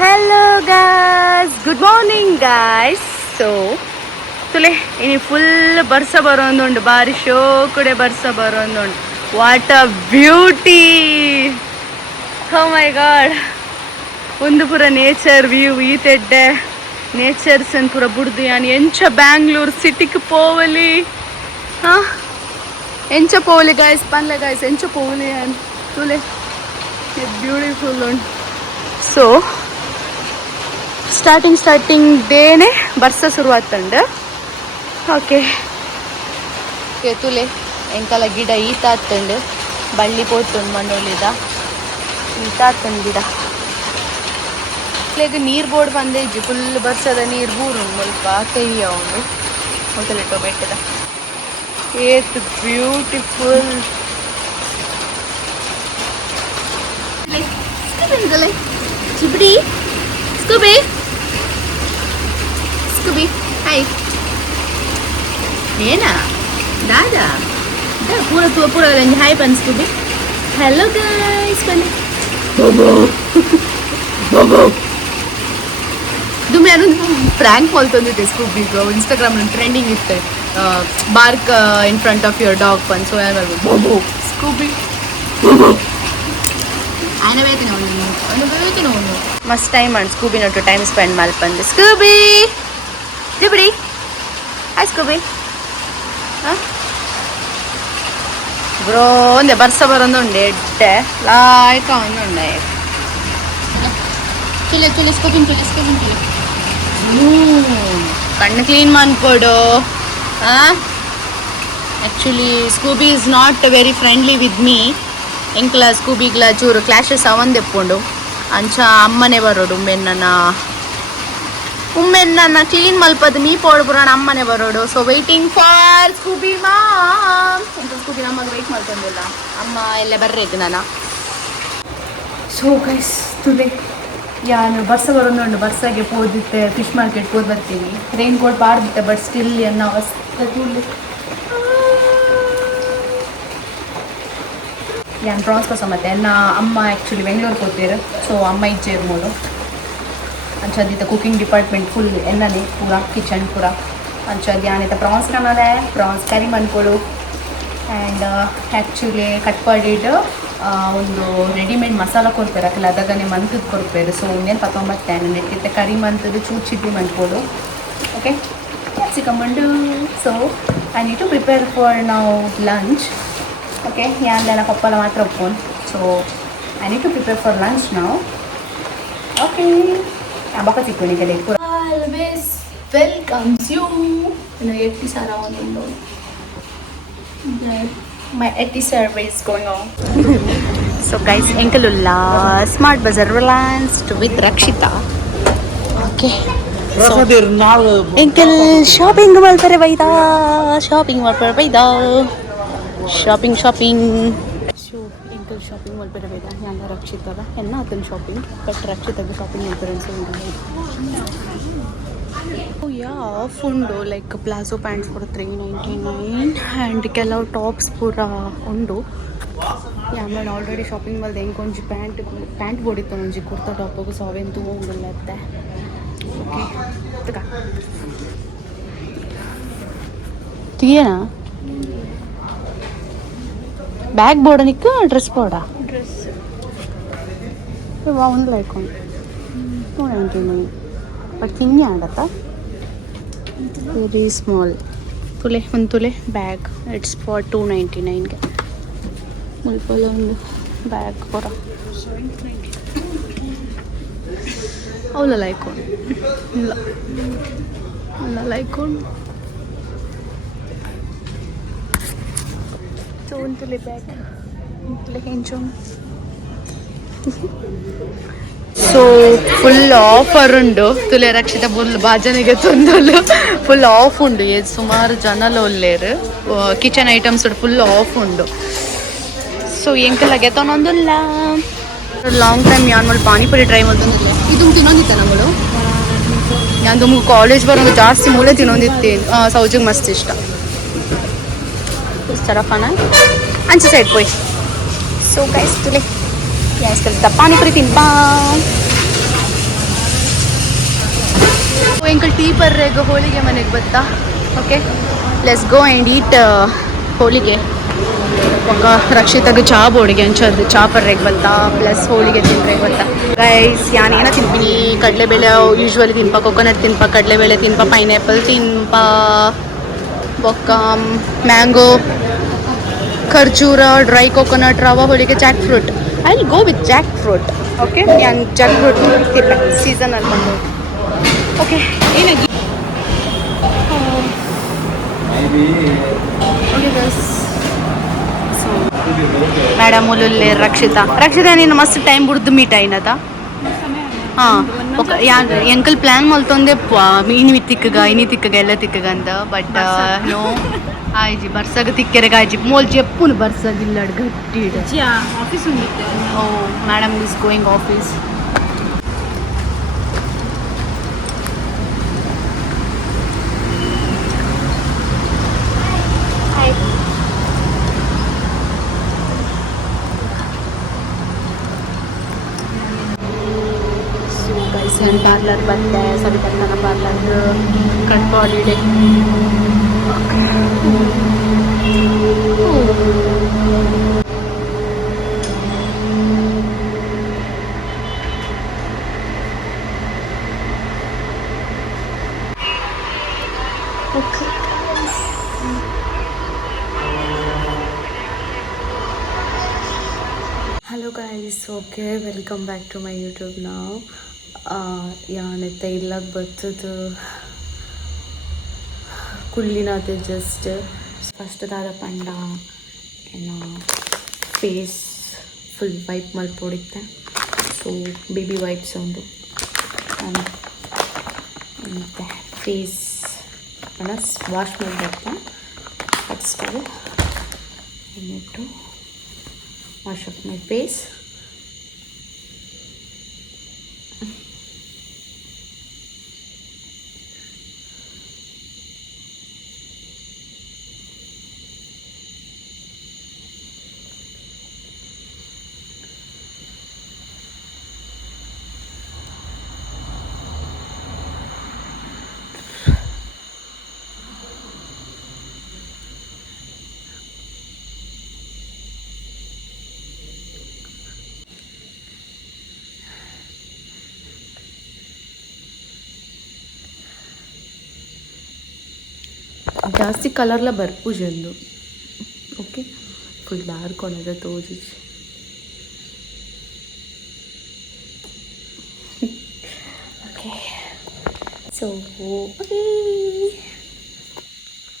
Hello guys, good morning guys. So ತುಲೆ ಇನಿ full ಬರ್ಸ ಬರೋಂದುಂಡು, ಬಾರಿ ಶೋ ಕೂಡ ಬರ್ಸ ಬರೋಂದುಂಡು. What a beauty, oh my god. ಒಂದು ಪೂರ ನೇಚರ್ ವ್ಯೂ ಈತೆಡ್ಡೆ ನೇಚರ್ಸ್ ಅನ್ ಪೂರ ಬುಡ್ದು ಯಾನ್ ಎಂಚ ಬ್ಯಾಂಗ್ಳೂರ್ ಸಿಟಿಕ್ ಪೋವಲಿ. ಹಾಂ ಎಂಚ ಪೋವಲಿ ಗಾಯ್ಸ್, ಪನ್ಲೆ ಗಾಯ್ಸ್ ಎಂಚ ಪೋವಲಿ ಯಾನ್ ತುಲೆ ಬ್ಯೂಟಿಫುಲ್ ಉಂಟು. ಸೊ ಸ್ಟಾರ್ಟಿಂಗ್ ಡೇನೆ ಬರ್ಸ ಶುರುವಾತಂಡು. ಓಕೆ ತುಲೆ ಎಂಕಲ ಗಿಡ ಈತ ಆತಂಡು, ಬಳ್ಳಿ ಪೋತುಂಡು ಮಣ್ಣೊಲಿದ ಈತ ಆತಂಡು ಗಿಡ. ಈಗ ನೀರು ಬೋರ್ಡ್ ಬಂದೇಜಿ ಫುಲ್ ಬರ್ಸದ ನೀರು ಬೂರು ಸ್ವಲ್ಪ ತೆಯ್ಯ ಉಂಡು ಮೊದಲ ಟೊಮೆಟೊದ. ಏತ್ ಬ್ಯೂಟಿಫುಲ್. ಚಿಬ್ಡಿ ಸ್ಕೂಬಿ ಸ್ಕೂಬಿ ಹಾಯ್ ಏನ ದಾದಾ ಪೂರ ಪೂರ ಹಾಯ್ ಬನ್ ಸ್ಕೂಬಿ. ಹಲೋ ಗೈಸ್ ಬನ್ನಿ. ದುಮ್ಮೆ ಅದೊಂದು ಪ್ರ್ಯಾಂಕ್ ಮಾಡ್ತಂದಿದ್ದೆ ಸ್ಕೂಬಿಗೆ ಇನ್ಸ್ಟಾಗ್ರಾಮ್ ಟ್ರೆಂಡಿಂಗ್ ಇತ್ತೆ. Bark in front of your dog ಪನ್ ಸೊ ಯಾರು ಸ್ಕೂಬಿ ఆయన వేతనే ఉన్నాను ಮಸ್ತ್ ಟೈಮ್ ಅಂಡ್ ಸ್ಕೂಬಿ ನೊಟ್ಟು ಟೈಮ್ ಸ್ಪೆಂಡ್ ಮಲ್ಪಂದು. ಸ್ಕೂಬಿ ಜಿಬಿಡಿ ಹಾಯ್ ಸ್ಕೂಬಿ. ಬ್ರೋ ಒಂದೆ ಬರ್ಸ ಬರೋಂದುಂಡೆ ಎಡ್ಡೆ ಲಾಯ್ಕ ಒಂದುಂಡೆ ಚುಲೆ ಚುಲೆ ಸ್ಕೂಬಿನ್ ಚುಲೆ ಸ್ಕೂಬಿನ್ ಚುಲೆ ಕಣ್ಣು ಕ್ಲೀನ್ ಮಾಡ್ಕೊಡು. Actually Scooby is not very friendly with me. ಎಂಕ್ಲ ಸ್ಕೂಬಿಗ್ಲ ಚೂರು ಕ್ಲಾಶಸ್ ಅವಂದು ಎಪ್ಪುಂಡು ಅಂಚ ಅಮ್ಮನೆ ಬರೋಡು. ಉಮ್ಮೆನ್ನ ಕ್ಲೀನ್ ಮಲ್ಪದು ಮೀ ಪೋಡು ಪುರಾಣ ಅಮ್ಮನೆ ಬರೋಡು. So waiting for Scooby mom ಅಂತ ಸ್ಕೂಬಿ ನಮಗೆ ವೆಯ್ಟ್ ಮಾಡ್ಕೊಂಡಿಲ್ಲ, ಅಮ್ಮ ಎಲ್ಲ ಬರ್ರೇದು ನಾನು. ಸೊ ಗೈಸ್ ತುಲೆ ಯಾನು ಬರ್ಸ ಬರೋದು ಬರ್ಸಾಗೆ ಹೋದಿತ್ತೆ ಫಿಶ್ ಮಾರ್ಕೆಟ್ ಹೋಗಿ ಬರ್ತೀನಿ. ರೈನ್ ಕೋಟ್ ಬಾರ್ದಿತ್ತೆ ಬಟ್ ಸ್ಟಿಲ್ ಎನ್ನ ಅವಸ್ಥೆ ತುಲೆ ಯಾನ್ ಪ್ರಾನ್ಸ್ ಕೊಸ ಮತ್ತೆ ನಾ ಅಮ್ಮ ಆ್ಯಕ್ಚುಲಿ ಬೆಂಗಳೂರಿಗೆ ಹೋಗ್ತೀರ. ಸೊ ಅಮ್ಮ ಇಜ್ಜೆ ಇರ್ಬೋದು ಅಂಚದಿತ್ತ ಕುಕಿಂಗ್ ಡಿಪಾರ್ಟ್ಮೆಂಟ್ ಫುಲ್ ಎನ್ನನೇ ಪೂರ ಕಿಚನ್ ಪೂರ ಅಂಚದು ಯಾನಿತ್ತ ಪ್ರಾನ್ಸ್ ಕನ್ನಡೆ ಪ್ರಾನ್ಸ್ ಕರಿ ಮನ್ಕೊಡು. ಆ್ಯಂಡ್ ಆ್ಯಕ್ಚುಲಿ ಕಟ್ಪಾಡಿಡ್ ಒಂದು ರೆಡಿಮೇಡ್ ಮಸಾಲ ಕೊಡ್ತಾರೆ ಅಕ್ಕಲ್ಲ ಅದಾಗನೇ ಮಂತದ್ದು ಕೊಡ್ತಾರೆ. ಸೊ ಇನ್ನೇನು ಪತ್ತೊಂಬತ್ತೆ ನೆಟ್ಟಿತ್ತೆ ಕರಿ ಮಂತದ್ದು ಚೂರು ಚಿಡ್ಡಿ ಮನ್ಕೊಡು. Okay capsicum. So I need to prepare for ನಾವು ಲಂಚ್. ಓಕೆ ಯಾನ್ಲೆಲ್ಲ ಪಪ್ಪಲ ಮಾತ್ರ ಒಪ್ಪೋನ್. So I need to prepare for lunch ನಾವು. ಓಕೆ ಬಕ್ಕ ಸಿಕ್ಕೋನಿ ಕಡೆ ಆಲ್ವೇಸ್ ವೆಲ್ಕಮ್ಸ್ ಯು. ಎಟ್ಟಿ ಸಾರ ಒಂದು ಮೈ ಎಟ್ಟಿ service going on. So guys ಎಂಕಲುಲ್ಲ ಸ್ಮಾರ್ಟ್ ಬಜಾರ್ ರಿಲಯನ್ಸ್ ವಿತ್ ರಕ್ಷಿತಾ. ಓಕೆ ಎಂಕಲ್ ಶಾಪಿಂಗ್ ಮಾಡ್ತಾರೆ ಬೈದಾ ಶಾಪಿಂಗ್ ಶೋ ಎಂಕಲ್ ಶಾಪಿಂಗ್ ಮಲ್ಪೆರಬೇಕ ಯಾನ ರಕ್ಷಿತದ ಎನ್ನ ಅದನ್ನು ಶಾಪಿಂಗ್ ಬಟ್ ರಕ್ಷಿತಾಗ ಶಾಪಿಂಗ್ ಮಲ್ಪೆರ ಅನ್ಸೋದು. ಯಾ ಆಫ್ ಉಂಡು ಲೈಕ್ ಪ್ಲಾಜೋ ಪ್ಯಾಂಟ್ಸ್ ಪೂರ 399 ಆ್ಯಂಡ್ ಕೆಲವು ಟಾಪ್ಸ್ ಪೂರ ಉಂಡು. ಯಾಮನ್ ಆಲ್ರೆಡಿ ಶಾಪಿಂಗ್ ಮಲ್ದೆ ಎಂಕೊಂಜಿ ಪ್ಯಾಂಟ್ ಬೋಡಿತ್ತು ಒಂಜಿ ಕುರ್ತಾ ಟಾಪಿಗೆ. ಸೊ ಅವೇನು ತಗೊಂಡಿಲ್ಲ ಅತ್ತೆ. ಓಕೆ ತಗ తీయనా ಬ್ಯಾಗ್ ಬೋರ್ಡ ನಿಕ್ಕ ಡ್ರೆಸ್ ಬೋರ್ಡ ಬಾగుంది లైక్ 299 ಬಟ್ ತಿನ್ನಿ ಆಗತ್ತಾ ವೆರಿ ಸ್ಮಾಲ್ ತುಲೆ ಒಂದು ತುಲೆ ಬ್ಯಾಗ್ ಇಟ್ಸ್ ಫಾರ್ 299ಗೆ ಮುಲ್ಪಲ್ಲ ಒಂದು ಬ್ಯಾಗ್ ಕೂಡ ಅವಲ್ಲ ಲೈಕೊಂಡು ಇಲ್ಲ ಇಲ್ಲ ಲೈಕೊಂಡು ಒಂತುಲೆ ಬ್ಯಾಗ್ ಒಂತುಲೆ ಹೆಂಚು. ಸೊ ಫುಲ್ ಆಫರ್ ಉಂಡು ತುಲೆ ರಕ್ಷಿತ ಫುಲ್ ಬಾಜನಿಗೆ ತೊಂದಲು ಫುಲ್ ಆಫ್ ಉಂಡು. ಸುಮಾರು ಜನಲು ಒಲ್ಲೇರು ಕಿಚನ್ ಐಟಮ್ಸ್ ಫುಲ್ ಆಫ್ ಉಂಡು. ಸೊ ಎಂಕಲ್ಲ ಗೆತ್ತೊಂದೊಂದಿಲ್ಲ ಲಾಂಗ್ ಟೈಮ್ ಯಾನ್ ಮಾಡಿ ಪಾನಿಪುರಿ ಟ್ರೈ ಮಾಡ್ತಂದಿಲ್ಲ. ಇದು ತಿನ್ನೊಂದಿತ್ತ ನಮ್ಮಳು ನಾನು ತುಂಬ ಕಾಲೇಜ್ ಬರೋಂಗೆ ಜಾಸ್ತಿ ಮೂಲೆ ತಿನ್ನೊಂದಿತ್ತೇನು ಸೌಜಿಗೆ ಮಸ್ತ್ ಇಷ್ಟ. तरफाना अंचे साइड पोई. सो गाइस तुले यास करता पानी पूरी तिनपा ಎಂಕಲ್ ಟೀ ಬರ್ರೆಗ ಹೋಳಿಗೆ ಮನೆಗೆ ಬತ್ತಾ. Okay let's go and eat holige. ಒಕ್ಕ ರಕ್ಷಿತಾಗ ಚಾ ಬೋಡಿಗೆ ಅಂಚದು ಚಾ ಪರ್ರೆಗೆ ಬತ್ತಾ ಪ್ಲಸ್ ಹೋಳಿಗೆ ತಿನ್ರೆಗೆ ಬತ್ತಾ. ಗೈಸ್ ಯಾನೇನೋ ತಿನ್ಪಿನಿ, ಕಡಲೆಬೇಳೆ ಯೂಶ್ವಲಿ ತಿನ್ಪ, ಕೊಕೊನಟ್ ತಿನ್ಪ, ಕಡಲೆಬೇಳೆ ತಿನ್ಪ, ಪೈನಾಪಲ್ ತಿನ್ಪ, ಬೊಕ್ಕ ಮ್ಯಾಂಗೋ, ಖರ್ಜೂರ, dry coconut, rava holige, jackfruit. I will go with jackfruit. Okay ನಾನು ಜಾಕ್ ಫ್ರೂಟ್ ತಿನ್ನೆ ಸೀಸನಲ್ಲಿ ಬಂದು. ಓಕೆ ಏನಾಗಿ ಓಕೆ ಗೈಸ್. ಸೊ ಮೇಡಮ್ ಉಲ್ಲುಲ್ಲೆ ರಕ್ಷಿತಾ ನೀನು ಮಸ್ತ್ ಟೈಮ್ ಬಿಡ್ದು ಮೀಟ್ ಆಯ್ನತ. ಹಾಂ ಓಕೆ ಎಂಕಲ್ ಪ್ಲ್ಯಾನ್ ಮಲ್ತೊಂದೆ ಇನಿ ತಿಕ್ಕಗ ಎಲ್ಲ ತಿಕ್ಕಗ ಅಂತ. ಬಟ್ ನೋ ಆಯ್ಜಿ ಬರ್ಸಗ ತಿಕ್ಕೆರೆಗ ಆಯ್ಜಿ ಮೋಲ್ ಜೆಪ್ಪುನು ಬರ್ಸಗಿಲ್ಲ ಗಟ್ಟಿ office. Oh madam is going office. ಸನ್ ಪಾರ್ಲರ್ ಬಂದೆ, ಸವಿತಕ್ಕನ ಪಾರ್ಲರ್ ಕಟ್ ಬಾಲಿಡೆ. Hello guys, okay welcome back to my YouTube ನಾವು. ಯಾನತ್ತ ಇಲ್ಲಾಗ ಬರ್ತದ ಕುಳ್ಳಿನಾದ ಜಸ್ಟ್ ಫಸ್ಟ್ ದಾದ ಪಂಡ ಏನು ಫೇಸ್ ಫುಲ್ ವೈಪ್ ಮಲ್ಪೊಡಿತ್ತೆ. ಸೊ ಬೇಬಿ ವೈಪ್ಸ್ ಉಂಡು ಮತ್ತು ಫೇಸ್ ವಾಶ್ ಮಾಡಬೇಕು. First I need to wash up my face. ಜಾಸ್ತಿ ಕಲರ್ಲ ಬರ್ಪುಜೆಂದು. ಓಕೆ ಫುಲ್ ಬಾರ್ಕೊಂಡ ತೋಜಿ. Okay so okay